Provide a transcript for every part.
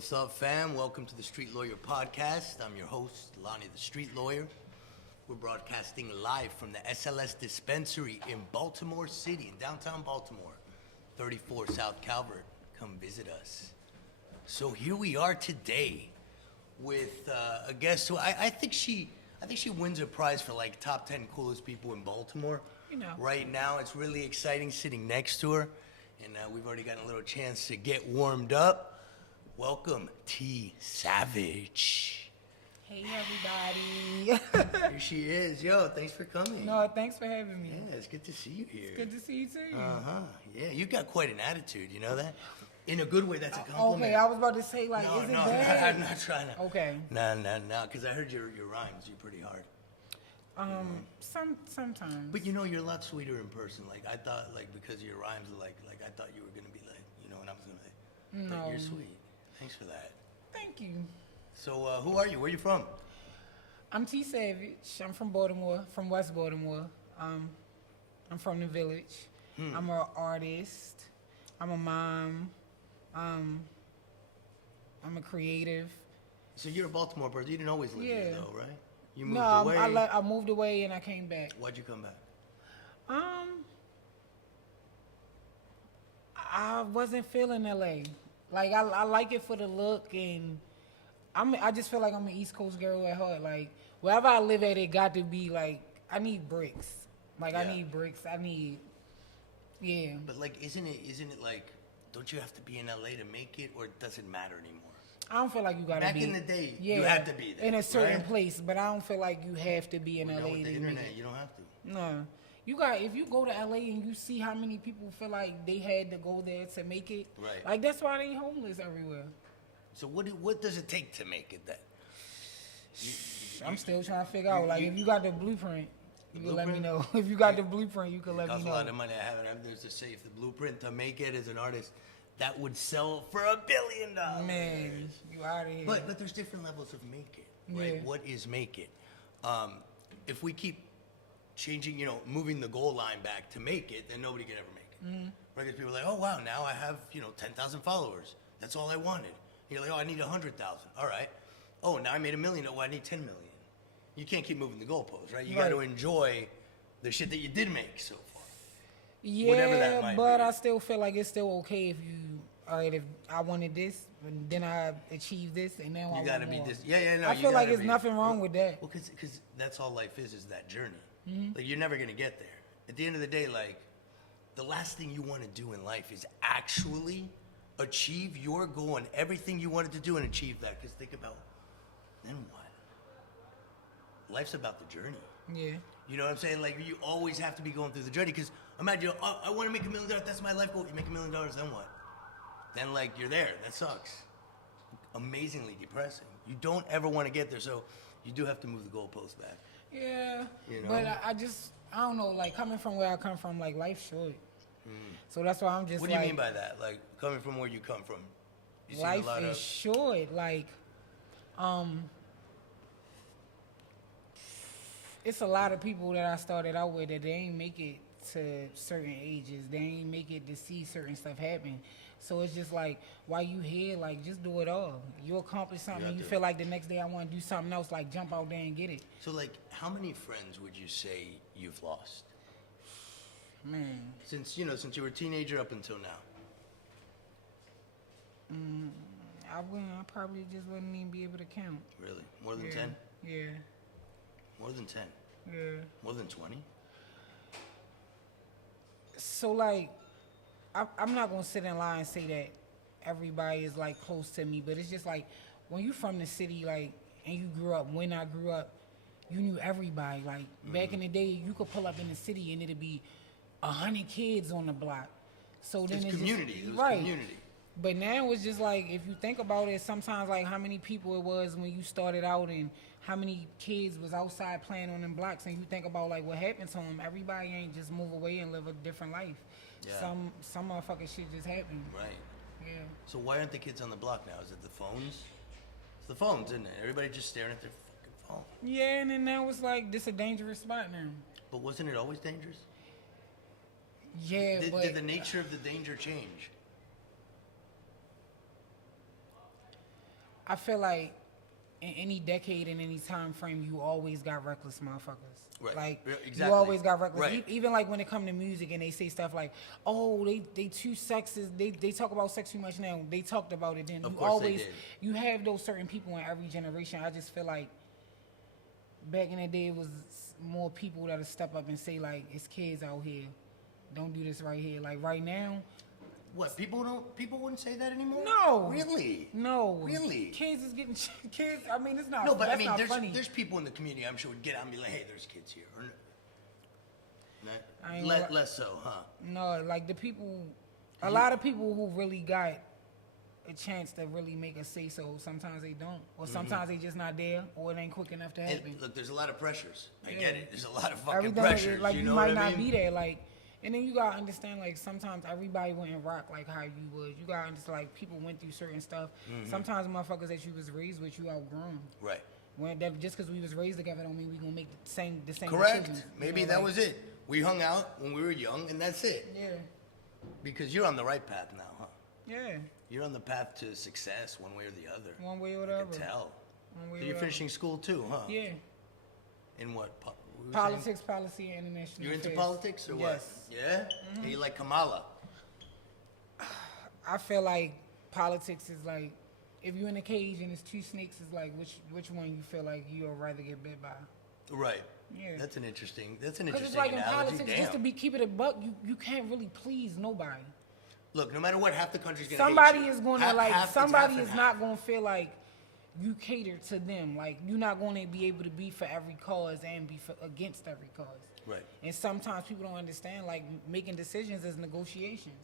What's up, fam? Welcome to the Street Lawyer Podcast. I'm your host, Lonnie the Street Lawyer. We're broadcasting live from the SLS Dispensary in Baltimore City, in downtown Baltimore, 34 South Calvert. Come visit us. So here we are today with a guest who I think she wins a prize for like top 10 coolest people in Baltimore. You know. Right now, it's really exciting sitting next to her, and we've already gotten a little chance to get warmed up. Welcome, T. Savage. Hey, everybody. Here she is. Yo, thanks for coming. No, thanks for having me. Yeah, it's good to see you here. It's good to see you, too. Uh-huh. Yeah, you got quite an attitude, you know that? In a good way, that's a compliment. Okay, I was about to say, like, no, is it no, bad? I'm not trying to. Okay. No, because I heard your rhymes. You're pretty hard. Sometimes. But you know, you're a lot sweeter in person. Like, I thought, like, because of your rhymes, like I thought you were going to be like, you know, and I was going to say, but you're sweet. Thanks for that. Thank you. So, who are you? Where are you from? I'm T. Savage. I'm from Baltimore, from West Baltimore. I'm from the village. I'm an artist. I'm a mom. I'm a creative. So you're a Baltimore person. You didn't always live here, though, right? You moved No, away. I moved away and I came back. Why'd you come back? I wasn't feeling LA. Like I like it for the look, and I just feel like I'm an East Coast girl at heart. Like wherever I live at, it got to be like I need bricks. Like I need bricks. I need, yeah. But like, isn't it like, don't you have to be in LA to make it, or does it matter anymore? I don't feel like you gotta Back be. in the day, you had to be there, in a certain right? place, but I don't feel like you have to be in Well, LA with the to internet, make it. you don't have to. No. If you go to LA and you see how many people feel like they had to go there to make it, Right. like that's why they homeless everywhere. So what does it take to make it then? I'm still trying to figure out. Like if you got the blueprint, you can let me know. If you got the blueprint, you can let me Costs know. a lot of money. I haven't. There's to say, if the blueprint to make it as an artist, that would sell for $1 billion. Man, you out of here. But there's different levels of make it, right? Yeah. What is make it? If we keep changing, moving the goal line back to make it, then nobody can ever make it. Right? Because people are like, oh wow, now I have 10,000 followers. That's all I wanted. And you're like, oh, I need 100,000. All right. Oh, now I made $1 million. Oh, I need 10 million. You can't keep moving the goalposts, right? You got to enjoy the shit that you did make so far. Whatever that Yeah, might but be. I still feel like it's still okay if you. All right, if I wanted this, and then I achieved this, and now I You gotta want be more. this. Yeah, no. I you feel like gotta there's be. nothing wrong with that. Well, because that's all life is that journey. Like, you're never gonna get there. At the end of the day, like, the last thing you want to do in life is actually achieve your goal and everything you wanted to do and achieve that. Because think about, then what? Life's about the journey. Yeah. You know what I'm saying? Like, you always have to be going through the journey. Because imagine, oh, I want to make $1 million. That's my life goal. You make $1 million, then what? Then, like, you're there. That sucks. Amazingly depressing. You don't ever want to get there, so you do have to move the goalposts back. Yeah. You know? But I don't know, like, coming from where I come from, like, life's short. So that's why I'm just What do you mean by that? Like, coming from where you come from? You see life a lot is of... short. Like, it's a lot of people that I started out with that they ain't make it to certain ages. They ain't make it to see certain stuff happen. So it's just like, while you here, like, just do it all. You accomplish something, you feel like the next day I want to do something else, like, jump out there and get it. So, like, how many friends would you say you've lost? Man. Since you were a teenager up until now. I probably just wouldn't even be able to count. Really? More than 10? Yeah. More than 10? Yeah. More than 20? So, like, I'm not going to sit and lie and say that everybody is, like, close to me, but it's just, like, when you from the city, like, and you grew up, when I grew up, you knew everybody. Like, back in the day, you could pull up in the city and it'd be 100 kids on the block. So then It's community. Just, it was right. community. But now it's just like, if you think about it, sometimes like how many people it was when you started out and how many kids was outside playing on them blocks, and you think about like what happened to them, everybody ain't just move away and live a different life. Yeah. Some motherfucking shit just happened. Right. Yeah. So why aren't the kids on the block now? Is it the phones? It's the phones, isn't it? Everybody just staring at their fucking phone. Yeah, and then now it's like, this a dangerous spot now. But wasn't it always dangerous? Yeah, Did the nature of the danger change? I feel like in any decade, in any time frame, you always got reckless motherfuckers. Right. Like, Yeah, you exactly. always got reckless. Right. Even like when it come to music and they say stuff like, oh, they too sexist. They talk about sex too much now. They talked about it then. Of You course always, they did. you have those certain people in every generation. I just feel like back in the day, it was more people that'll step up and say like, it's kids out here. Don't do this right here. Like right now, What, people wouldn't say that anymore? no. Really? No. Really? Kids is getting kids. I mean, it's not. No, but that's I mean, not funny. there's people in the community I'm sure would get out and be like, hey, there's kids here. Or, I ain't gonna lie. less so, huh? No, like the people, a lot of people who really got a chance to really make a say so, sometimes they don't, or sometimes they just not there, or it ain't quick enough to And happen. look, there's a lot of pressures. I Yeah. get it. There's a lot of fucking Everything pressures. like you you know might what I not mean? be there, like, and then you gotta understand like sometimes everybody wouldn't rock like how you would. You gotta understand like people went through certain stuff. Sometimes motherfuckers that you was raised with, you outgrown. Right. When that just because we was raised together don't mean we gonna make the same Correct. decisions. You Maybe know, that like- was it. We hung out when we were young, and that's it. Yeah, Because you're on the right path now, huh? yeah. You're on the path to success, one way or the other. One way or I whatever. can tell. One way So or you're whatever. finishing school too, huh? Yeah. In what? What were you saying? Politics, policy, and international You're into affairs. politics or what? Yes. Yeah? And you like Kamala? I feel like politics is like, if you're in a cage and it's two snakes, it's like which one you feel like you'll rather get bit by. Right. Yeah. That's an interesting Because analogy. it's like in politics, Damn. just to keep it a buck, you can't really please nobody. Look, no matter what, half the country's gonna Somebody hate you. is going to somebody is not going to feel like you cater to them. Like you're not going to be able to be for every cause and be against every cause. Right. And sometimes people don't understand like making decisions is negotiations.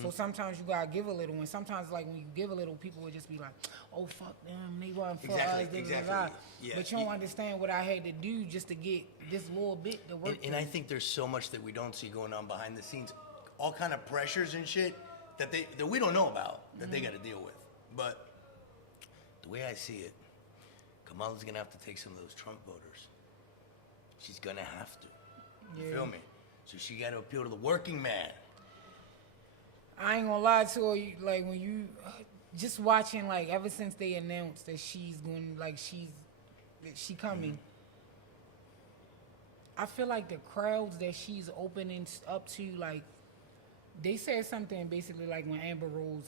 So sometimes you gotta give a little, and sometimes like when you give a little, people will just be like, "Oh fuck them, they want for Exactly, us." da, da, exactly. da, da. Yeah. But you don't understand what I had to do just to get this little bit to work. And I think there's so much that we don't see going on behind the scenes, all kind of pressures and shit that we don't know about that they got to deal with. But the way I see it, Kamala's gonna have to take some of those Trump voters. She's gonna have to. You Yeah. feel me? So she got to appeal to the working man. I ain't gonna lie to her. Like when you just watching, like ever since they announced that she's going, like she coming. I feel like the crowds that she's opening up to, like they said something basically like when Amber Rose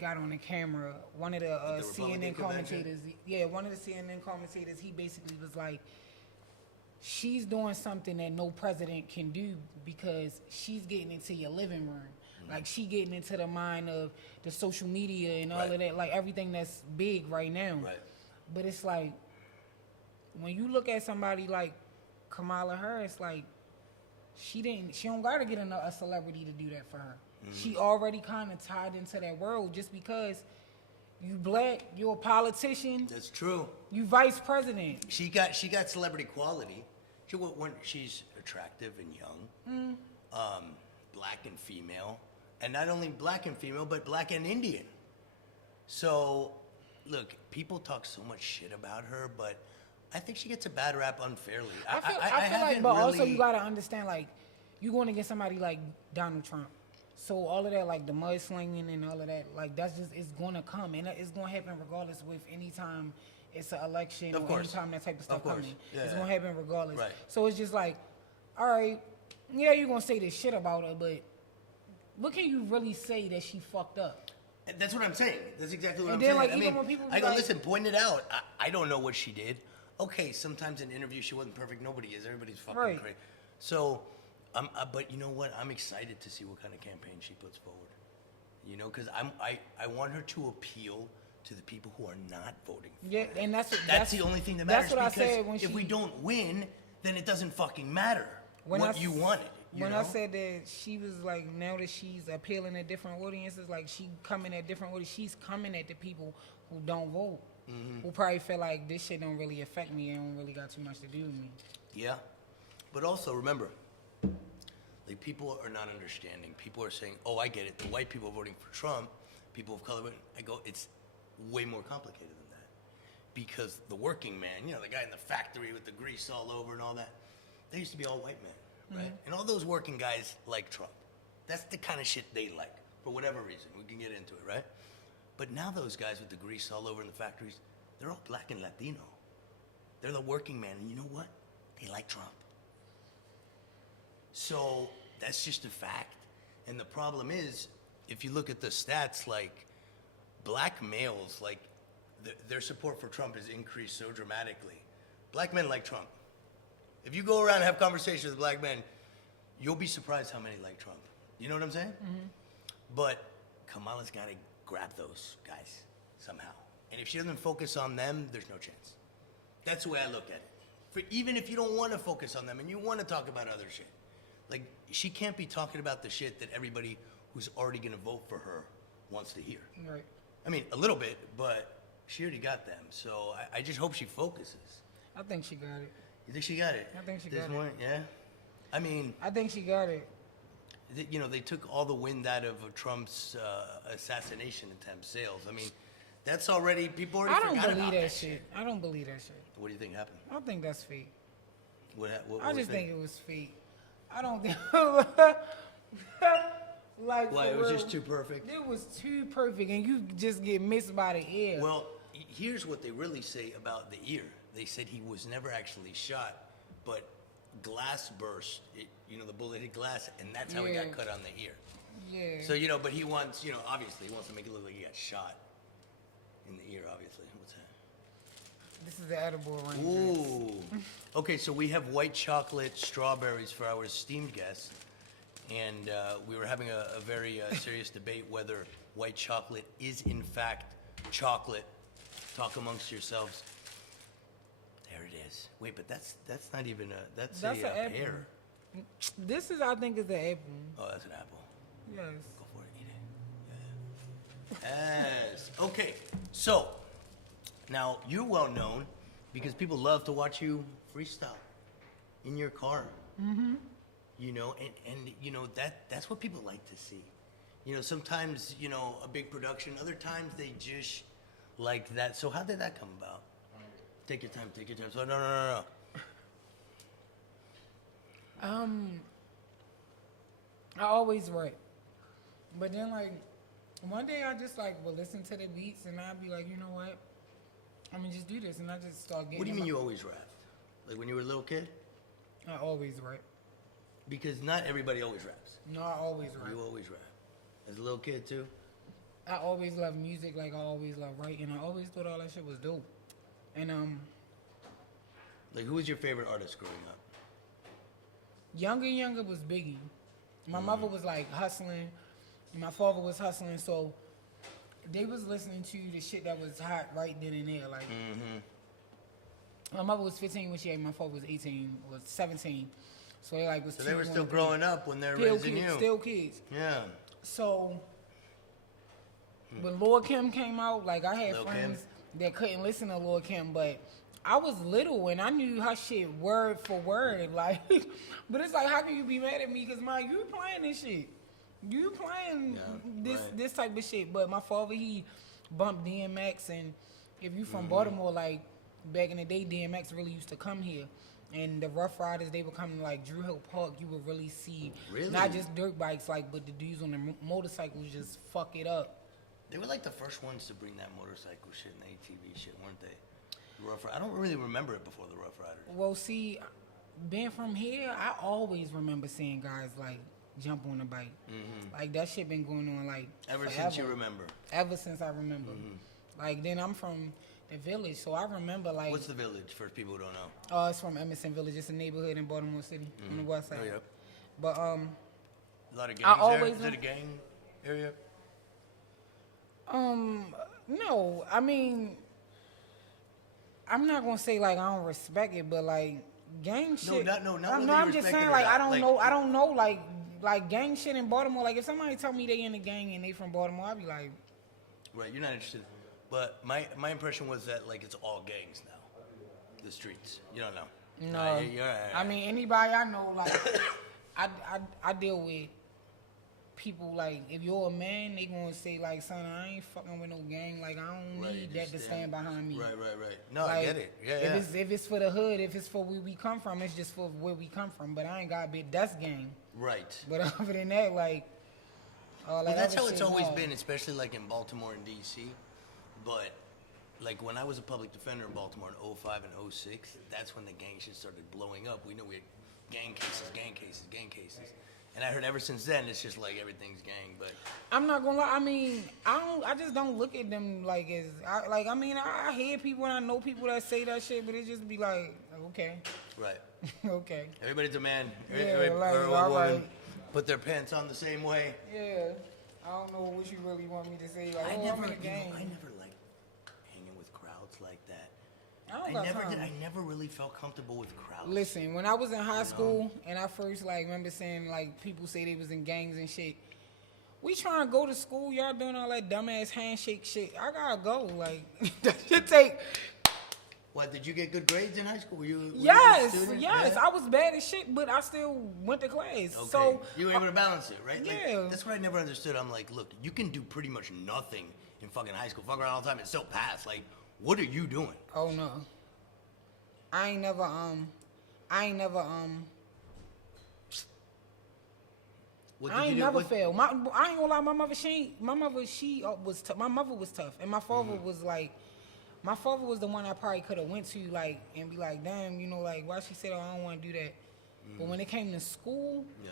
got on the camera, one of the At the CNN Republican commentators, one of the CNN commentators, he basically was like, she's doing something that no president can do because she's getting into your living room. Like she getting into the mind of the social media and all Right. of that, like everything that's big right now. Right. But it's like when you look at somebody like Kamala Harris, like she don't gotta get a celebrity to do that for her. She already kind of tied into that world just because you black, you're a politician, That's true. you vice president. She got celebrity quality. She's attractive and young, black and female, and not only black and female, but black and Indian. So, look, people talk so much shit about her, but I think she gets a bad rap unfairly. I feel like, haven't but also really- you gotta understand, like, you going to get somebody like Donald Trump. So all of that, like the mudslinging and all of that, like that's just it's gonna come, and it's gonna happen regardless. With any time it's an election Of or course. any time that type of stuff Of course. coming, Yeah. it's gonna happen regardless. Right. So it's just like, all right, yeah, you're gonna say this shit about her, but what can you really say that she fucked up? And that's what I'm saying. That's exactly what And I'm then, saying. like, even when people be I go, like- listen, point it out. I don't know what she did. Okay, sometimes in interviews she wasn't perfect. Nobody is. Everybody's fucking Right. crazy. So, but you know what? I'm excited to see what kind of campaign she puts forward. You know, because I want her to appeal to the people who are not voting for Yeah, her. and that's the only thing that matters. That's what I because said when if we she- don't win, then it doesn't fucking matter When what I you s- wanted. You When know? I said that she was like, now that she's appealing to different audiences, like she coming at different audiences, she's coming at the people who don't vote, who probably feel like this shit don't really affect me and don't really got too much to do with me. Yeah, but also remember, like people are not understanding. People are saying, "Oh, I get it. The white people are voting for Trump. People of color." I go, it's way more complicated than that, because the working man, you know, the guy in the factory with the grease all over and all that, they used to be all white men, right? And all those working guys like Trump. That's the kind of shit they like for whatever reason. We can get into it, right? But now those guys with the grease all over in the factories, they're all black and Latino. They're the working man, and you know what? They like Trump. So that's just a fact. And the problem is, if you look at the stats, like black males, like their support for Trump has increased so dramatically. Black men like Trump. If you go around and have conversations with black men, you'll be surprised how many like Trump. You know what I'm saying? Mm-hmm. But Kamala's got to grab those guys somehow. And if she doesn't focus on them, there's no chance. That's the way I look at it. Even if you don't want to focus on them and you want to talk about other shit, like, she can't be talking about the shit that everybody who's already going to vote for her wants to hear. Right. I mean, a little bit, but she already got them. So I just hope she focuses. I think she got it. You think she got it? I think she There's got more, it. Yeah? I mean... I think she got it. You know, they took all the wind out of Trump's assassination attempt sales. I mean, that's already... People already forgot about that. I don't believe that shit. I don't believe that shit. What do you think happened? I think that's fake. I just think it was fake. I don't think... like, why, it was just too perfect? It was too perfect, and you just get missed by the ear. Well, here's what they really say about the ear. They said he was never actually shot, but glass burst. You know, the bullet hit glass, and that's how he got cut on the ear. Yeah. So, you know, but he wants, you know, obviously, he wants to make it look like he got shot in the ear, obviously. What's that? This is the edible arrangement. Ooh. Okay, so we have white chocolate strawberries for our esteemed guests. And we were having a very serious debate whether white chocolate is, in fact, chocolate. Talk amongst yourselves. There it is. Wait, but that's not even a... That's a apple. pear. This is, I think, is the apple. Oh, that's an apple. Yes. Go for it. Eat it. Yeah. Yes. Okay. So, now, you're well known because people love to watch you freestyle in your car. Mm-hmm. You know, and you know, that's what people like to see. You know, sometimes, you know, a big production, other times they just like that. So how did that come about? Take your time. So no. I always rap. But then, like, one day I just, like, will listen to the beats and I'll be like, you know what? I'm gonna just do this. And I just start getting... What do you mean you always rapped? Like when you were a little kid? I always rap. Because not everybody always raps. No, I always rap. You always rap. As a little kid, too? I always loved music, like I always loved writing. I always thought all that shit was dope. And, like, who was your favorite artist growing up? Younger was Biggie. My mother was, like, hustling. My father was hustling, so they was listening to the shit that was hot right then and there. Like, my mother was 15 when she had my father was 18, was 17. So they like was. So they were still growing up when they're raising you. Still kids. Yeah. So when Lord Kim came out, like I had Lil' friends that couldn't listen to Lord Kim, but I was little and I knew her shit word for word. Like, but it's like, how can you be mad at me? Because you playing this shit. You playing this type of shit. But my father, he bumped DMX, and if you from Baltimore, like back in the day, DMX really used to come here. And the Rough Riders, they would come to like Drew Hill Park. You would really see not just dirt bikes, like, but the dudes on the motorcycles just fuck it up. They were like the first ones to bring that motorcycle shit and ATV shit, weren't they? I don't really remember it before the Rough Riders. Well, see, being from here, I always remember seeing guys like jump on a bike. Mm-hmm. Like that shit been going on like ever forever. Since you remember. Ever since I remember. Mm-hmm. Like then I'm from the Village, so I remember like. What's the Village for people who don't know? It's from Emerson Village. It's a neighborhood in Baltimore City on the west side. Oh, yep. But a lot of gangs there. Is it a gang area? No. I mean, I'm not gonna say like I don't respect it, but like gang shit. No, I'm just saying like I don't know like gang shit in Baltimore. Like if somebody tell me they in the gang and they from Baltimore, I'd be like. Right, you're not interested. But my impression was that like it's all gangs now, the streets. You don't know. No, you're right. I mean anybody I know, like I deal with people like if you're a man, they gonna say like, son, I ain't fucking with no gang. Like I don't need that to stand behind me. Right. No, like, I get it. Yeah. If it's for the hood, if it's for where we come from, it's just for where we come from. But I ain't got that's gang. Right. But other than that, like All Well, that that's other how it's shit, always no. been, especially like in Baltimore and DC. But like when I was a public defender in Baltimore in 05 and 06, that's when the gang shit started blowing up. We knew we had gang cases. And I heard ever since then, it's just like everything's gang. But I'm not gonna lie. I mean, I just don't look at them like as. I hear people and I know people that say that shit, but it just be like, okay, right, okay. everybody's a man. Yeah, Every like, or a all woman right. put their pants on the same way. Yeah, I don't know what you really want me to say. Like, I I'm never, in the game. I never liked hanging with crowds like that. I don't got never time. did. I never really felt comfortable with crowds. Listen, when I was in high school and I first like remember saying like people say they was in gangs and shit. We trying to go to school, y'all doing all that dumbass handshake shit. I gotta go. Like that shit take. What, did you get good grades in high school? Were you a Yes, good student? yes. Yeah? I was bad as shit, but I still went to class. Okay. So you were able to balance it, right? Yeah. Like, that's what I never understood. I'm like, look, you can do pretty much nothing in fucking high school. Fuck around all the time and still pass. Like, what are you doing? oh no. I ain't never What I did ain't you do? never failed. I ain't gonna lie. My mother was tough. My mother was tough, and my father was like, my father was the one I probably could have went to like and be like, damn, you know, like why she said, oh, I don't want to do that. But when it came to school, Yeah.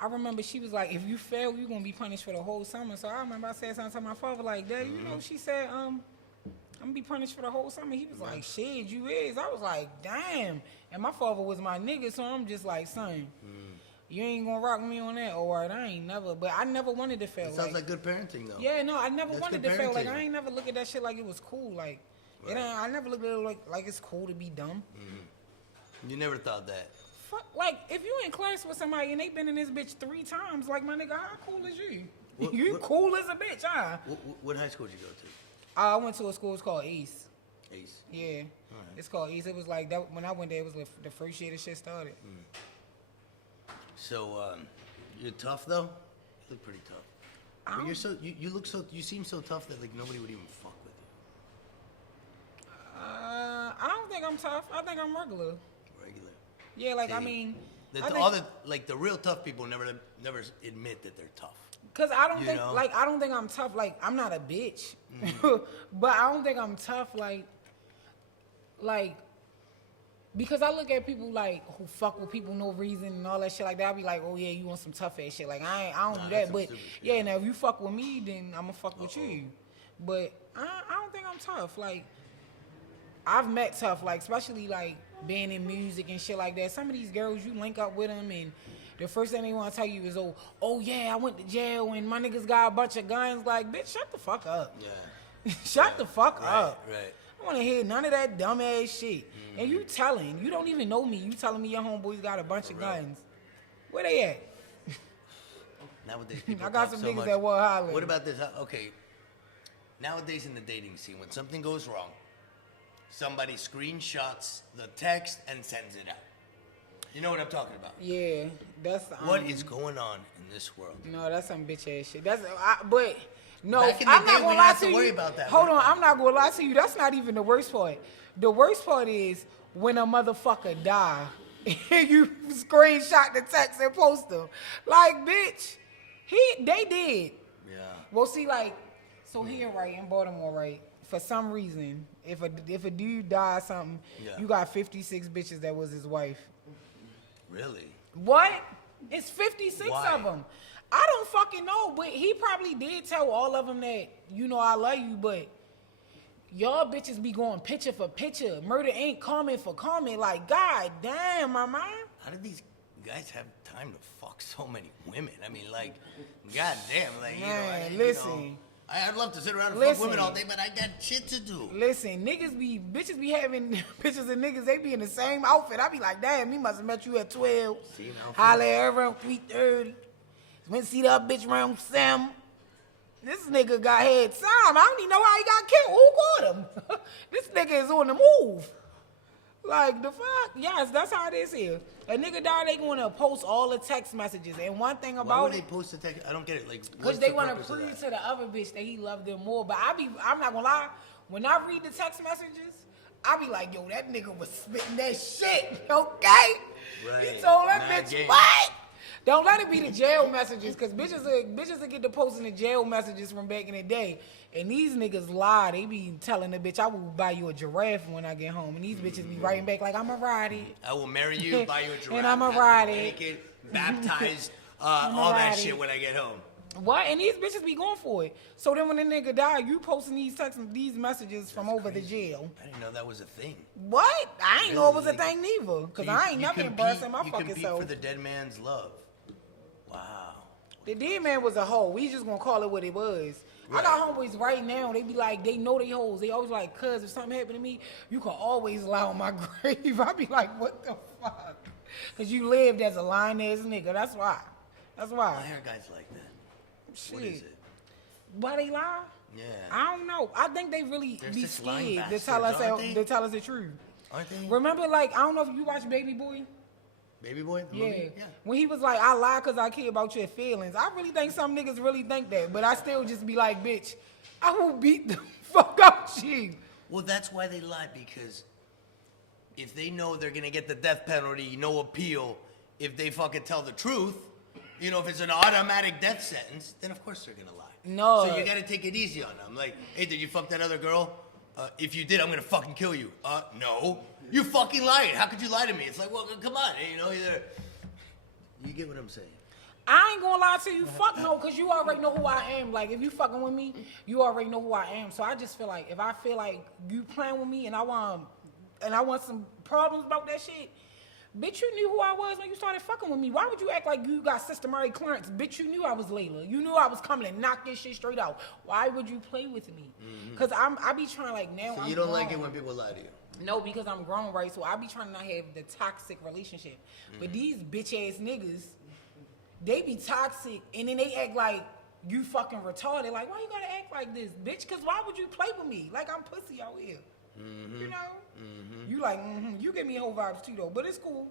I remember she was like, if you fail, you're gonna be punished for the whole summer. So I remember I said something to my father like, Dad, you know, she said, I'm gonna be punished for the whole summer. He was like, shit, you is. I was like, damn. And my father was my nigga, so I'm just like, son. You ain't gonna rock me on that, or I ain't never. But I never wanted to fail. It sounds like good parenting, though. Yeah, no, I never That's wanted good to fail. Like parenting. I ain't never look at that shit like it was cool. Like Right. I never looked at it like it's cool to be dumb. You never thought that. Fuck, like if you in class with somebody and they been in this bitch 3 times, like my nigga, how cool is you? You cool as a bitch, huh? What high school did you go to? I went to a school. It's called Ace. Ace. Yeah, Alright. it's called Ace. It was like that when I went there. It was like the first year the shit started. So, you're tough, though? You look pretty tough. But you're so, you seem so tough that, like, nobody would even fuck with you. I don't think I'm tough. I think I'm regular. Regular. Yeah, like I See, mean, the real tough people never admit that they're tough. cause I don't You think know? like I don't think I'm tough. Like I'm not a bitch, but I don't think I'm tough. Like because I look at people like who fuck with people no reason and all that shit like that. I be like, oh yeah, you want some tough ass shit. Like I don't do that. that's But some stupid shit. yeah, now if you fuck with me, then I'ma fuck with you. But I don't think I'm tough. Like I've met tough, like especially like being in music and shit like that. Some of these girls, you link up with them and the first thing they want to tell you is, oh yeah, I went to jail and my niggas got a bunch of guns. Like, bitch, shut the fuck up. Yeah. Shut the fuck up. Right. I want to hear none of that dumb ass shit. And you telling, you don't even know me. You telling me your homeboys got a bunch of guns. Where they at? Nowadays, people I got talk some so niggas much. that will holler. What about this? Okay. Nowadays in the dating scene, when something goes wrong, somebody screenshots the text and sends it out. You know what I'm talking about? Yeah, that's What is going on in this world? No, that's some bitch ass shit. But no, Back in the I'm day, not we gonna didn't lie have to to you. worry about that. Hold on, I'm not gonna lie to you. That's not even the worst part. The worst part is when a motherfucker die and you screenshot the text and post them. Like, bitch, they did. Yeah. Well, see, like, so here, right, in Baltimore, right, for some reason, if a dude dies something, Yeah. you got 56 bitches that was his wife. Really? What? It's 56 Why? of them. I don't fucking know, but he probably did tell all of them that, you know, I love you, but y'all bitches be going picture for picture. Murder ain't comment for comment. Like, god damn, my man. How did these guys have time to fuck so many women? I mean, like, goddamn, like, Man, you listen. know, I'd love to sit around and Listen. fuck women all day, but I got shit to do. Listen, bitches be having pictures of niggas, they be in the same outfit. I be like, damn, he must have met you at 12. Same outfit. Holla at her around 3:30. Went to see the other bitch around 7. This nigga got head time. I don't even know how he got killed. Who caught him? This nigga is on the move. Like, the fuck? Yes, that's how it is here. A nigga die, they gonna post all the text messages. And one thing Why about would it, they post the text? I don't get it. Like, because what's they the want to purpose of prove that? to the other bitch that he loved them more. But I'm not gonna lie. When I read the text messages, I be like, yo, that nigga was spitting that shit, okay? Right. He told that Mad bitch, game. what? Don't let it be the jail messages, because bitches will get the posting the jail messages from back in the day. And these niggas lie. They be telling the bitch, I will buy you a giraffe when I get home. And these bitches be writing back like, I'm a ride it. I will marry you, buy you a giraffe. And I'm a ride it. Naked, baptized, all that shit when I get home. What? And these bitches be going for it. So then when the nigga die, you posting these messages from over the jail. I didn't know that was a thing. What? I ain't know it was a thing neither. Because So I ain't never embarrassing my you fucking compete self. for the dead man's love. Wow. The dead man was a hoe. We just gonna call it what it was. Right. I got homeboys right now. They be like, they know they hoes. They always like, cuz if something happened to me, you can always lie on my grave. I be like, what the fuck? Cause you lived as a lying ass nigga. That's why. That's why. I hear guys like that. Shit. What is it? Why they lie? Yeah. I don't know. I think they really They're be such lying scared to bastards, aren't they? to tell us the truth. Aren't they? Remember, like, I don't know if you watch Baby Boy. Baby Boy? The Yeah. movie? Yeah. When he was like, I lie because I care about your feelings. I really think some niggas really think that. But I still just be like, bitch, I will beat the fuck out you. Well, that's why they lie, because if they know they're gonna get the death penalty, no appeal, if they fucking tell the truth, you know, if it's an automatic death sentence, then of course they're gonna lie. No. So you gotta take it easy on them. Like, hey, did you fuck that other girl? If you did, I'm gonna fucking kill you. No. You fucking lying. How could you lie to me? It's like, well, come on. You know, you get what I'm saying. I ain't gonna lie to you, fuck no, because you already know who I am. Like, if you fucking with me, you already know who I am. So I just feel like, if I feel like you playing with me and I want some problems about that shit, bitch, you knew who I was when you started fucking with me. Why would you act like you got Sister Mary Clarence? Bitch, you knew I was Layla. You knew I was coming to knock this shit straight out. Why would you play with me? Because I be trying, like, now So I'm you don't grown. like it when people lie to you? No, because I'm grown, right? So I be trying to not have the toxic relationship. But these bitch-ass niggas, they be toxic, and then they act like you fucking retarded. Like, why you gotta act like this, bitch? Because why would you play with me? Like, I'm pussy out here. You know? You like, you give me whole vibes too, though. But it's cool.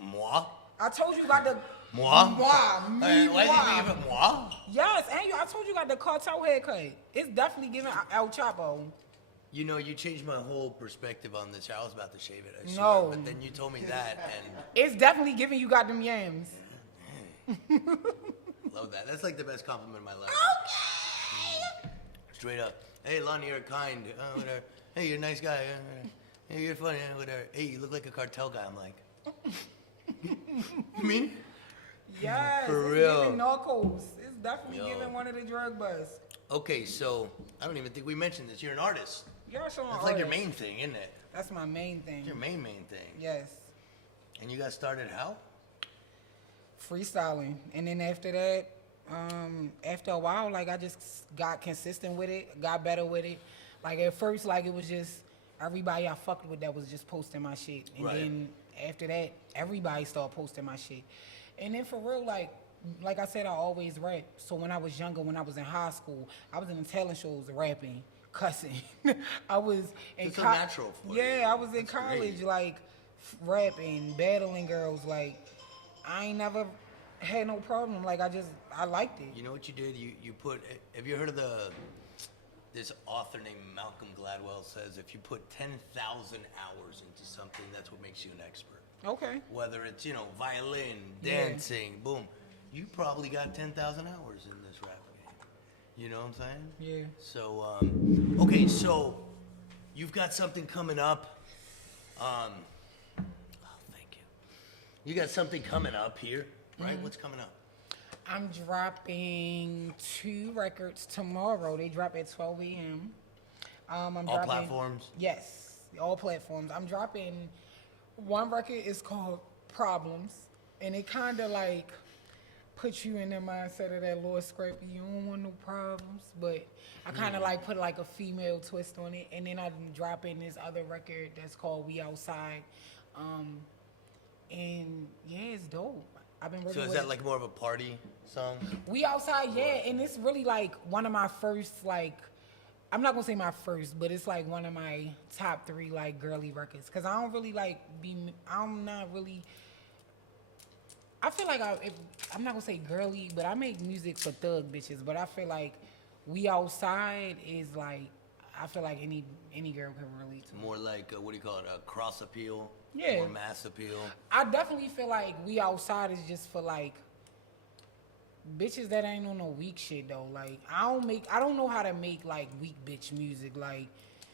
Moi? I told you got the... Moi? Moi. Me, Why moi. did you give it moi? Yes, and I told you got the cartel haircut. It's definitely giving El Chapo. You know, you changed my whole perspective on this. I was about to shave it. I swear, No. but then you told me that, and It's definitely giving you got them yams. love that. That's like the best compliment of my life. Okay. Straight up. Hey, Lonnie, you're kind. Whatever. Hey, you're a nice guy. Hey, you're funny. Whatever. Hey, you look like a cartel guy. I'm like, you mean? Yes, For it's real. giving narcos. It's definitely Yo. giving one of the drug busts. Okay, so I don't even think we mentioned this. You're an artist. You're showing That's like your main thing, isn't it? That's my main thing. It's your main thing. Yes. And you got started how? Freestyling. And then after that, after a while, like, I just got consistent with it, got better with it. Like, at first, like, it was just everybody I fucked with that was just posting my shit. And Right. then after that, everybody started posting my shit. And then for real, like I said, I always rap. So when I was younger, when I was in high school, I was in the talent shows rapping, cussing. I was in It's so natural for you. Yeah, I was in That's college, great. like, rapping, battling girls. Like, I ain't never had no problem. Like, I liked it. You know what you did? You put. Have you heard of this author named Malcolm Gladwell says if you put 10,000 hours into something, that's what makes you an expert. Okay. Whether it's, violin, Yeah. dancing, boom. You probably got 10,000 hours in this rap game. You know what I'm saying? Yeah. So, okay, so you've got something coming up. Oh, thank you. You got something coming up here, right? What's coming up? I'm dropping 2 records tomorrow. They drop at 12 a.m. I'm All dropping, platforms? Yes, all platforms. I'm dropping one record is called Problems, and it kind of like puts you in the mindset of that Lord Scrappy. You don't want no problems, but I kind of like put like a female twist on it, and then I'm dropping this other record that's called We Outside, and yeah, it's dope. I've been working So is with that like more of a party song? We Outside, yeah, and it's really like one of my first, like, I'm not gonna say my first, but it's like one of my top 3 like girly records. Cause I don't really like I'm not really. I feel like I'm not gonna say girly, but I make music for thug bitches. But I feel like We Outside is like, I feel like any girl can relate to it. More like, what do you call it, a cross appeal? Yeah. More mass appeal? I definitely feel like We Outside is just for like bitches that ain't on no weak shit though. Like I don't know how to make like weak bitch music. Like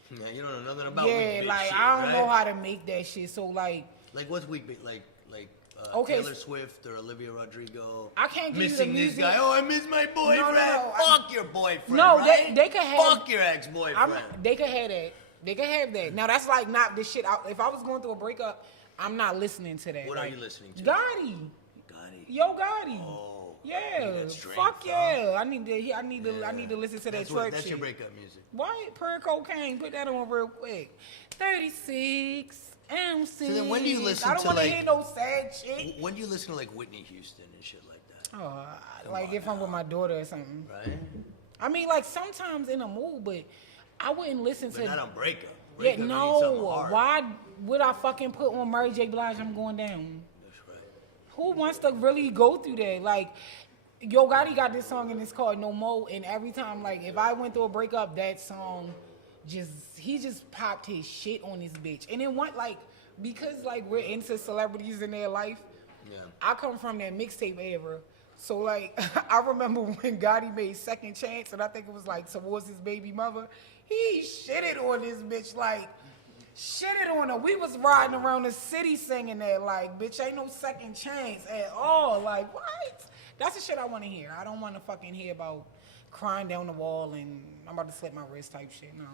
Yeah, you don't know nothing about yeah, weak bitch like shit, I don't right? know how to make that shit. So like what's weak bitch? Like Okay, Taylor Swift or Olivia Rodrigo. I can't give you the missing this music. guy. Oh, I miss my boyfriend. No, Fuck your boyfriend. No, right? they could have. Fuck your ex-boyfriend. They could have that. They could have that. Now that's like not the shit. If I was going through a breakup, I'm not listening to that. What like, are you listening to? Gotti. Gotti. Yo, Gotti. Oh. Yeah. Strength, Fuck huh? yeah. I need to listen to that That's twerk That's shit. your breakup music. Why? Per cocaine. Put that on real quick. 36. M6. So then when do you listen I don't to, want to like- hear no sad shit. When do you listen to like Whitney Houston and shit like that? Like if I'm with my daughter or something. Right? I mean, like sometimes in a mood, but I wouldn't listen But to. not on breakup. Yeah, Breakup means no. something hard. Why would I fucking put on Mary J. Blige? I'm going down. That's right. Who wants to really go through that? Like, Yo Gotti got this song and it's called No Mo. And every time, like, if I went through a breakup, that song he just popped his shit on this bitch. And then because like we're into celebrities in their life, Yeah. I come from that mixtape era. So like I remember when Gotti made Second Chance, and I think it was like towards his baby mother, he shitted on this bitch, like shitted on her. We was riding around the city singing that, like, bitch, ain't no second chance at all. Like, what? That's the shit I want to hear. I don't want to fucking hear about crying down the wall and I'm about to slit my wrist type shit. No.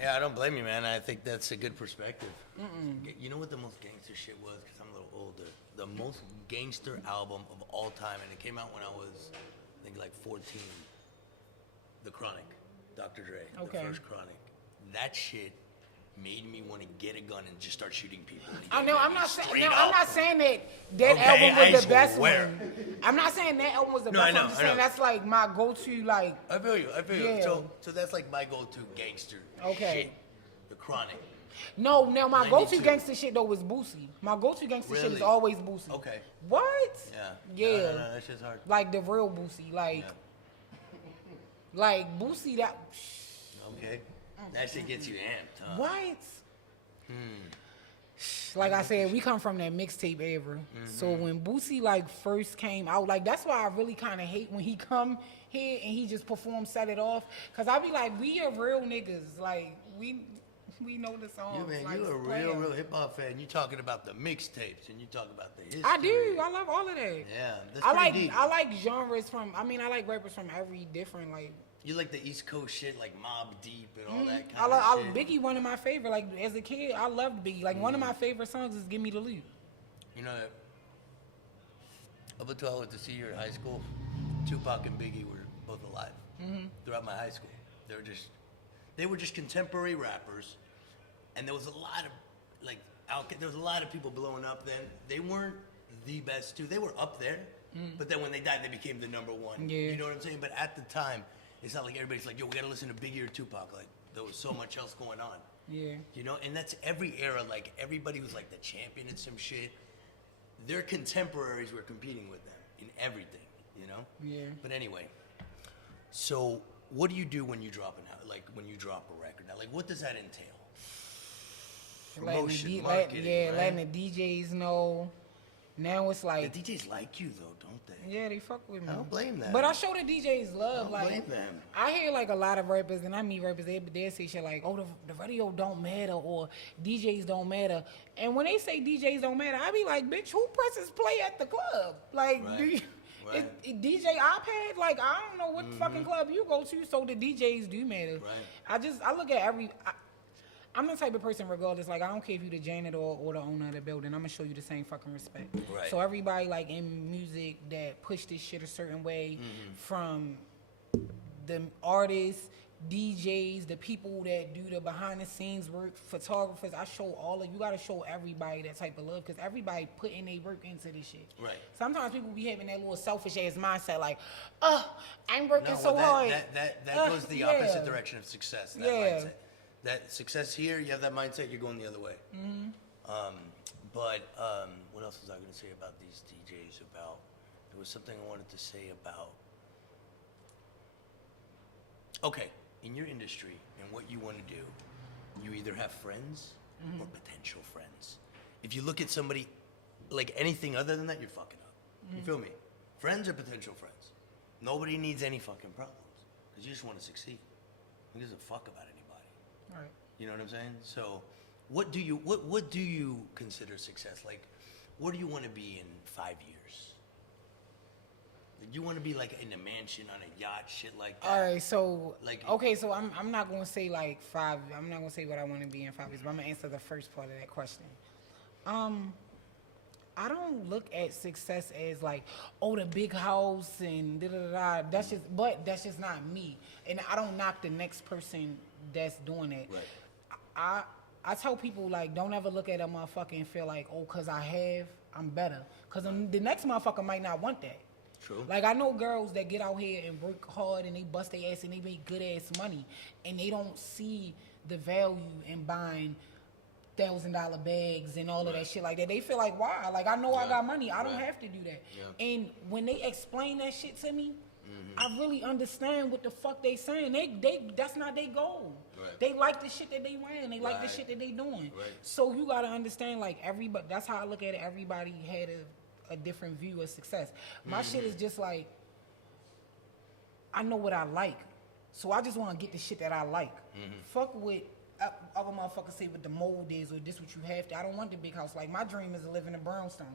Yeah, I don't blame you, man. I think that's a good perspective. You know what the most gangster shit was? Because I'm a little older. The most gangster album of all time, and it came out when I was, I think, like 14. The Chronic, Dr. Dre, Okay. the first Chronic. That shit made me want to get a gun and just start shooting people. I know. I'm not saying. Straight No, I'm up. not saying that Okay, album I was the best swear. one. I'm not saying that album was the No, best I know, one. I'm just I know. saying that's like my go-to. Like, I feel you. Yeah. So that's like my go-to gangster Okay. shit. The Chronic. no. Now my 92. go-to gangster shit though was Boosie. My go-to gangster shit is Really? always Boosie. Okay. What? Yeah. Yeah. No, that's just hard. Like the real Boosie. Like, Yeah. like Boosie. That. Okay. That shit gets you amped, huh? What? Like I said, we come from that mixtape era. So when Boosie like first came out, like that's why I really kind of hate when he come here and he just perform, set it off. Cause I be like, we are real niggas. Like we know the songs. You, man, like, you a play 'em. real hip hop fan. You talking about the mixtapes and you talk about the history. I do. I love all of that. Yeah, that's I pretty like deep. I like genres from. I mean, I like rappers from every different like. You like the East Coast shit, like Mobb Deep and all that I kind love of shit. Biggie. One of my favorite. Like as a kid, I loved Biggie. Like one of my favorite songs is "Give Me the Loot." You know that up until I went to senior in high school, Tupac and Biggie were both alive throughout my high school. They were just contemporary rappers, and there was a lot of there was a lot of people blowing up then. They weren't the best too. They were up there, but then when they died, they became the number one. Yeah. You know what I'm saying? But at the time, it's not like everybody's like, yo, we gotta listen to Biggie or Tupac. Like there was so much else going on. Yeah. You know, and that's every era. Like everybody was like the champion in some shit. Their contemporaries were competing with them in everything. You know. Yeah. But anyway, so what do you do when you drop when you drop a record? Now, like, what does that entail? Promotion, marketing, right? letting the DJs know. Now it's like, The DJs like you though, don't they? yeah, they fuck with me. I don't blame them. But I show the DJs love. I don't Like, blame them. I hear like a lot of rappers, and I meet rappers, they say shit like, oh, the radio don't matter, or DJs don't matter. And when they say DJs don't matter, I be like, bitch, who presses play at the club? Like, Right. do you, Right. is DJ iPad? Like, I don't know what fucking club you go to, so the DJs do matter. Right. I look at I'm the type of person, regardless, like, I don't care if you the janitor or the owner of the building, I'm gonna show you the same fucking respect. Right. So everybody, like, in music that push this shit a certain way, from the artists, DJs, the people that do the behind the scenes work, photographers, you gotta show everybody that type of love, because everybody putting their work into this shit. Right. Sometimes people be having that little selfish ass mindset, like, I'm working No, so well, hard. that goes the Yeah. opposite direction of success. That Yeah. mindset. That success here, you have that mindset, you're going the other way. But what else was I going to say about these DJs? There was something I wanted to say about. Okay, in your industry and what you want to do, you either have friends or potential friends. If you look at somebody like anything other than that, you're fucking up. You feel me? Friends or potential friends. Nobody needs any fucking problems. Because you just want to succeed. Who gives a fuck about anybody? Right. You know what I'm saying? So, what do you consider success? Like, where do you want to be in 5 years? Do you want to be like in a mansion on a yacht, shit like that? All right, so Like, okay, so I'm not gonna say like 5. I'm not gonna say what I want to be in 5 years, but I'm gonna answer the first part of that question. I don't look at success as like, oh, the big house and da da da. That's just not me, and I don't knock the next person that's doing that. Right. I tell people like, don't ever look at a motherfucker and feel like, oh, cause I'm better, cause the next motherfucker might not want that. True. Like I know girls that get out here and work hard and they bust their ass and they make good ass money, and they don't see the value in buying $1,000 bags and all of that shit like that. They feel like, why? Like I know I got money, I don't have to do that. Yeah. And when they explain that shit to me, I really understand what the fuck they saying. They that's not their goal. Right. They like the shit that they wearing. They like the shit that they doing. Right. So you gotta understand, like everybody. That's how I look at it. Everybody had a different view of success. My shit is just like, I know what I like, so I just want to get the shit that I like. Fuck with other motherfuckers say what the mold is or this what you have to. I don't want the big house. Like my dream is to live in a brownstone.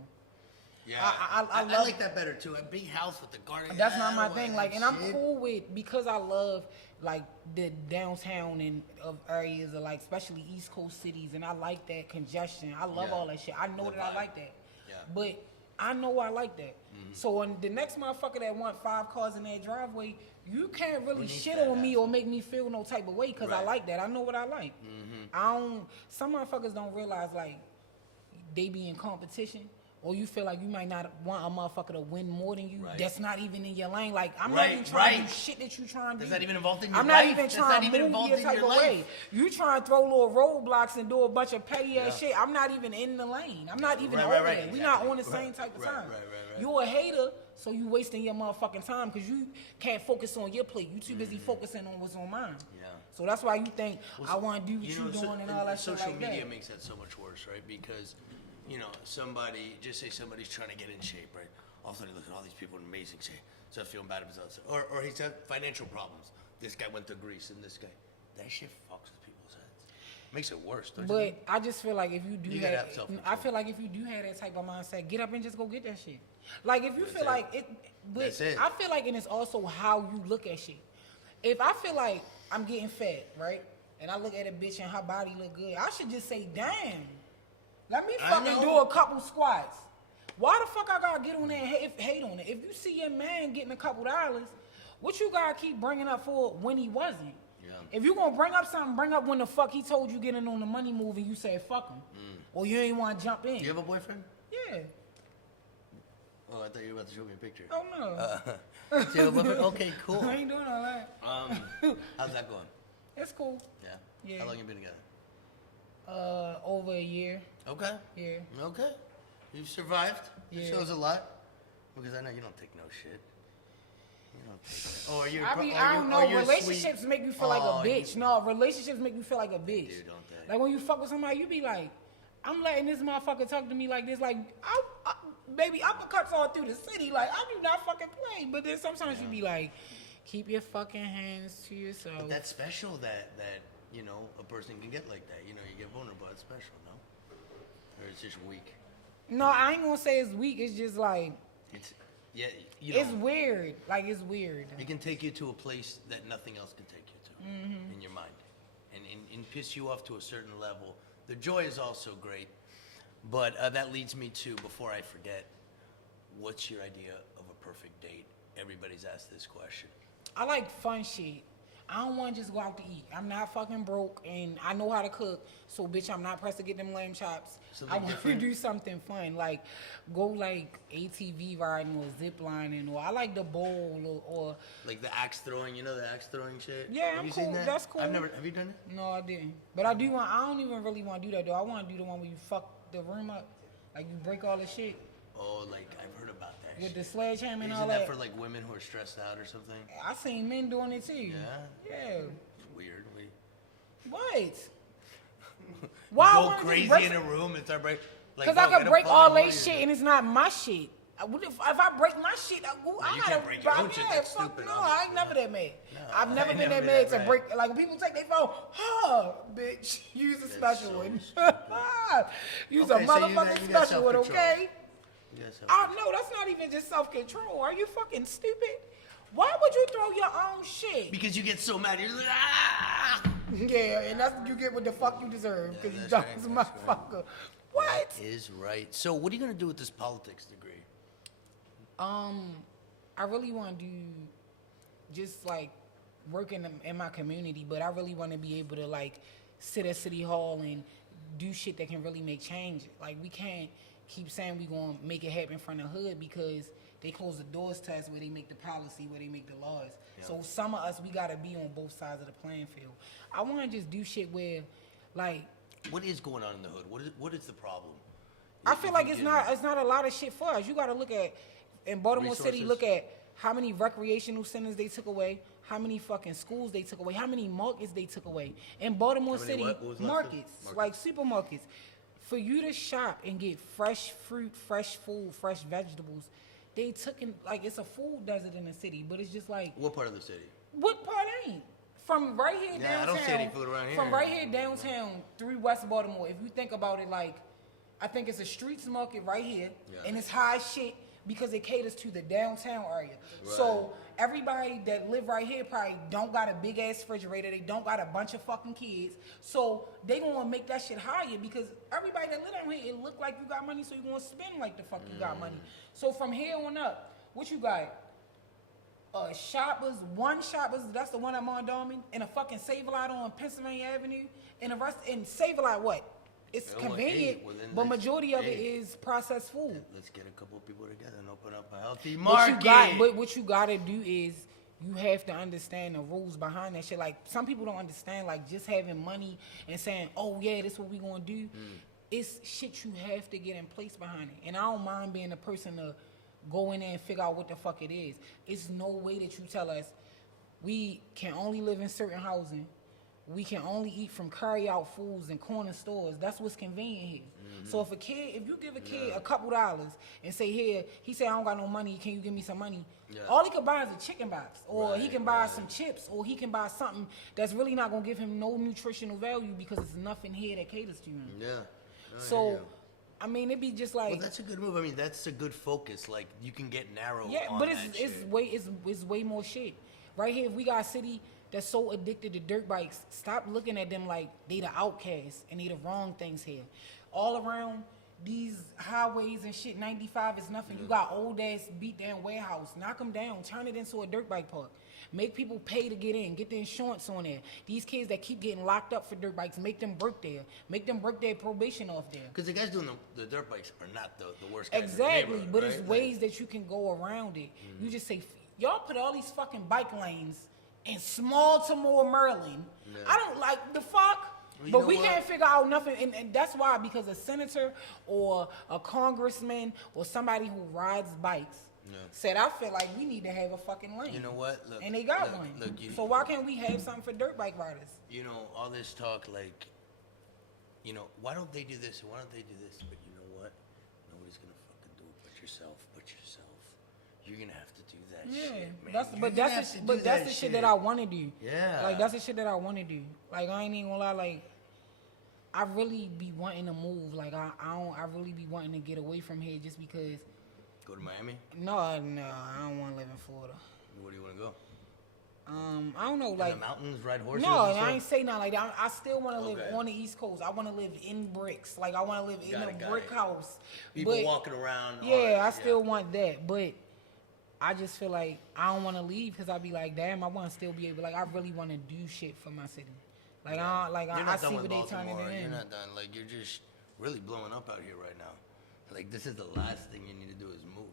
Yeah, I like that better too. A big house with the garden. That's not my thing. Like, and I'm cool with, because I love like the downtown and of areas of like, especially East Coast cities, and I like that congestion. I love all that shit. I know that I like that. Yeah. But I know I like that. So when the next motherfucker that want 5 cars in their driveway, you can't really shit on me or make me feel no type of way, because I like that. I know what I like. Some motherfuckers don't realize like they be in competition, or you feel like you might not want a motherfucker to win more than you. Right. That's not even in your lane. Like I'm not even trying to do shit that you trying to do. That's not even involved in your I'm life. not even trying to move your type of way. You trying to throw little roadblocks and do a bunch of petty ass shit. I'm not even in the lane. I'm not even over there. Exactly. We not on the same type of time. You a hater, so you wasting your motherfucking time because you can't focus on your plate. You too busy focusing on what's on mine. Yeah. So that's why you think I want to do what you doing and all that shit like that. Social media makes that so much worse, right? Because, you know, somebody's trying to get in shape, right? All of a sudden, look at all these people in amazing shape. Starts feeling bad about himself. Or he's had financial problems. This guy went to Greece and this guy. That shit fucks with people's heads. Makes it worse, don't you think? I just feel like if you do gotta have self-control. I feel like if you do have that type of mindset, get up and just go get that shit. Like if you feel like it, but That's it. I feel like, and it's also how you look at shit. If I feel like I'm getting fat, right, and I look at a bitch and her body look good, I should just say, damn, let me fucking do a couple squats. Why the fuck I gotta get on there and hate on it? If you see your man getting a couple dollars, what you gotta keep bringing up for when he wasn't? Yeah. If you gonna bring up something, bring up when the fuck he told you getting on the money move and you said fuck him, or you ain't want to jump in. Do you have a boyfriend? Yeah. Oh, I thought you were about to show me a picture. Oh no. Do you have a boyfriend? Okay, cool. I ain't doing all that. How's that going? It's cool. Yeah. How long you been together? Over a year. Okay. Yeah. Okay. You've survived. Yeah. It shows a lot. Because I know you don't take no shit. You don't take that. Oh, I don't know. Relationships make you feel like a bitch. No, relationships make you feel like a bitch. Dude, don't they? Like when you fuck with somebody, you be like, I'm letting this motherfucker talk to me like this. Like, baby, uppercuts all through the city. Like, I do not fucking play. But then sometimes you be like, keep your fucking hands to yourself. But that's special that you know, a person can get like that. You know, you get vulnerable. That's special, no? Or it's just weak? No, I ain't gonna say it's weak. It's just like, it's weird. Like, it's weird. It can take you to a place that nothing else can take you to in your mind. And piss you off to a certain level. The joy is also great. But that leads me to, before I forget, what's your idea of a perfect date? Everybody's asked this question. I like fun shit. I don't want to just go out to eat. I'm not fucking broke, and I know how to cook. So, bitch, I'm not pressed to get them lamb chops. I want to do something fun, like go like ATV riding or zip lining, or I like the bowl or like the axe throwing. You know the axe throwing shit. Yeah, I'm cool. That's cool. Have you done it? No, I didn't. But I do want. I don't even really want to do that though. I want to do the one where you fuck the room up, like you break all the shit. Oh, like I've heard about that. With the sledgehammer and all that. Isn't that for like women who are stressed out or something? I seen men doing it too. Yeah. Yeah. It's weird. What? Why go crazy in a room and start breaking? Because I could break all that shit and it's not my shit. What if I break my shit? I you gotta can't break your own shit. That's fuck stupid, no, obviously. I ain't never that mad. No, I've I never ain't been never that mad to right. break. Like when people take their phone, bitch, use a special so one. stupid. Use Okay, a so motherfucking you got special one, self-control. okay? You got No, that's not even just self-control. Are you fucking stupid? Why would you throw your own shit? Because you get so mad, you're like, ah! Yeah, and that's what you get what the fuck you deserve, because you that's dumb right, motherfucker. What? That is right. So what are you gonna do with this politics degree? I really want to do just like work in my community, but I really want to be able to like sit at City Hall and do shit that can really make change. Like we can't keep saying we gonna make it happen from the hood because they close the doors to us where they make the policy, where they make the laws. Yeah. So some of us, we gotta be on both sides of the playing field. I want to just do shit where, like, What is going on in the hood? What is the problem? I feel like it's not a lot of shit for us. You got to look at in Baltimore City. Resources. Look at how many recreational centers they took away, how many fucking schools they took away, how many markets they took away. In Baltimore How many City, what? What was the last markets thing? like supermarkets, for you to shop and get fresh fruit, fresh food, fresh vegetables. They took in like it's a food desert in the city, but it's just like What part of the city? what part ain't? From right here Yeah, I downtown. don't see any food around here. From right here downtown through West Baltimore. If you think about it, like I think it's a streets market right here, Yeah. and it's high shit because it caters to the downtown area. So everybody that live right here probably don't got a big ass refrigerator. They don't got a bunch of fucking kids. So they gonna make that shit higher because everybody that live down here, it look like you got money, so you gonna spend like the fuck you got money. So from here on up, what you got? Shoppers, that's the one at Mondawmin, and a fucking Save-A-Lot on Pennsylvania Avenue, and the rest, and Save-A-Lot what? It's Yeah, well, convenient, hey, well, then but let's- majority of it hey. is processed food. Let's get a couple of people together and open up a healthy But market. what you gotta do is you have to understand the rules behind that shit. Like some people don't understand, like just having money and saying, "Oh yeah, this is what we gonna do." It's shit you have to get in place behind it. And I don't mind being the person to go in there and figure out what the fuck it is. It's no way that you tell us we can only live in certain housing. We can only eat from carry-out foods and corner stores. That's what's convenient here. So if you give a kid a couple dollars and say, here, he say, I don't got no money, can you give me some money? Yeah. All he could buy is a chicken box, or he Right, can buy right. some chips, or he can buy something that's really not gonna give him no nutritional value because there's nothing here that caters to him. Yeah. I hear So, you. I mean, it'd be just like, Well, that's a good move. I mean, that's a good focus. Like, you can get narrow yeah, on but that it's shit. way more shit. Right here, if we got a city that's so addicted to dirt bikes, stop looking at them like they the outcasts and they the wrong things here. All around these highways and shit, 95 is nothing. You got old ass beat down warehouse. Knock them down. Turn it into a dirt bike park. Make people pay to get in. Get the insurance on there. These kids that keep getting locked up for dirt bikes, make them work there. Make them break their probation off there. Because the guys doing the dirt bikes are not the worst guys in the Exactly, neighborhood, but right? it's ways that you can go around it. You just say, y'all put all these fucking bike lanes in Baltimore, Maryland. Yeah. I don't like the fuck. Well, you But know we what? can't figure out nothing, and that's why, because a senator or a congressman or somebody who rides bikes said, I feel like we need to have a fucking lane. You know what? Look, and they got look, one. look, So why can't we have something for dirt bike riders? You know, all this talk, like, you know, why don't they do this and why don't they do this? But you know what? Nobody's gonna fucking do it but yourself. You're gonna have to do that shit, man. That's the shit that I want to do. Yeah. Like that's the shit that I want to do. Like I ain't even gonna lie. Like I really be wanting to move. Like I really be wanting to get away from here just because. Go to Miami? No, I don't want to live in Florida. Where do you want to go? I don't know. Like in the mountains, ride horses? no, and I ain't stuff? say nothing like that. I still want to live Okay. on the East Coast. I want to live in bricks. Like I want to live in Got a it, got brick it. house. People But- walking around. all Yeah, that, I still want that, but I just feel like I don't want to leave because I be like, damn, I want to still be able. Like, I really want to do shit for my city. Like, You're I not see done what with they turning Baltimore. it You're in. not done. Like, you're just really blowing up out here right now. Like, this is the last thing you need to do is move.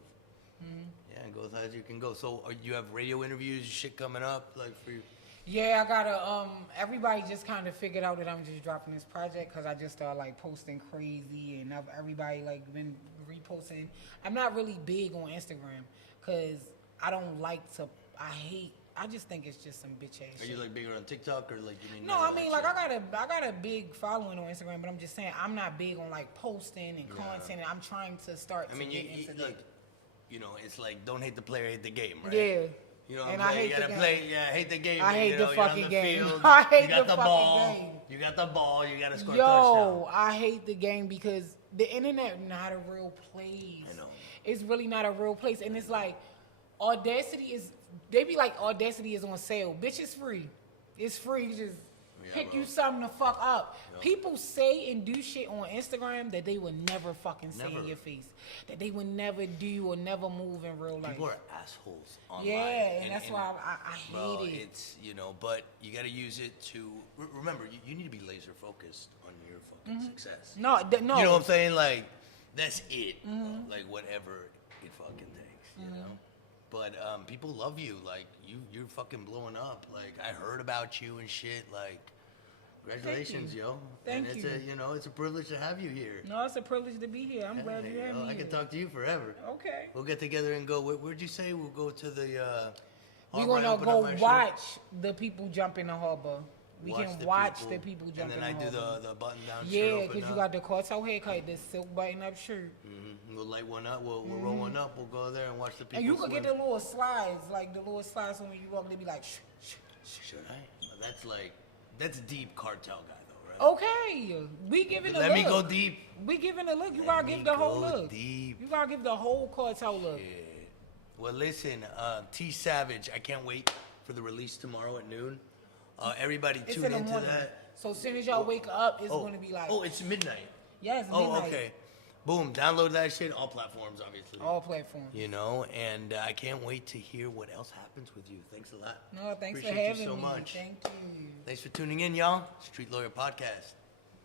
Yeah, and go as high as you can go. So, you have radio interviews, shit coming up, like for you? Yeah, I gotta. Everybody just kind of figured out that I'm just dropping this project because I just started like posting crazy, and everybody like been reposting. I'm not really big on Instagram because I don't like to. I just think it's just some bitch ass Are shit. you like bigger on TikTok or like you mean? No, none I of mean that like shit? I got a big following on Instagram, but I'm just saying I'm not big on like posting and Yeah. content. And I'm trying to start. I mean, to get into that. like, you know, it's like don't hate the player, hate the game, right? Yeah. You know, And I I hate you the gotta game. play. Yeah, hate the game. I hate you the know, you're on fucking the game. field, I hate you got the the fucking ball. game. You got the ball. You gotta score a Yo, touchdown. I hate the game because the internet not a real place. I know. It's really not a real place, and it's like Audacity is. They be like Audacity is on sale. Bitch, it's free. It's free. Just pick bro. you something to fuck up. Yo. People say and do shit on Instagram that they would never fucking say Never. in your face. That they would never do or never move in real life. People are assholes online. Yeah, and that's why I hate bro, it. It's, you know, but you got to use it to remember. You need to be laser focused on your fucking success. No, no. You know what I'm saying? Like that's it. Like whatever it fucking takes. You know. But people love you. Like you're fucking blowing up. Like I heard about you and shit. Like congratulations, yo. Thank and it's you. you know, it's a privilege to have you here. No, it's a privilege to be here. I'm glad you Yeah, have yo, me I can here. talk to you forever. Okay. We'll get together and go. Where'd you say we'll go to the? We're harbor and gonna open go up my show? watch the people jump in the harbor. We can watch the people jump and in then the I do harbor. the button down shirt. Yeah, open because you up. got the cartel haircut, the silk button up shirt. We'll light one up. We'll roll one up. We'll go there and watch the people. And you could get swim. the little slides, like the little slides when you walk, they be like, shh, shh, shh. Should I? That's deep cartel guy though, right? Okay, we giving a Let look. me go deep. We giving a look. You Let gotta me give the whole go look. deep. You gotta give the whole cartel look. Yeah. Well, listen, T Savage. I can't wait for the release tomorrow at noon. Everybody It's tune in the into morning. that. So as soon as y'all wake up, it's gonna be like, Oh, it's midnight. yes, Oh, midnight. okay. Boom. Download that shit. All platforms, obviously. All platforms. You know, and I can't wait to hear what else happens with you. Thanks a lot. No, thanks Appreciate for having you so me. much. Thank you. Thanks for tuning in, y'all. Street Lawyer Podcast.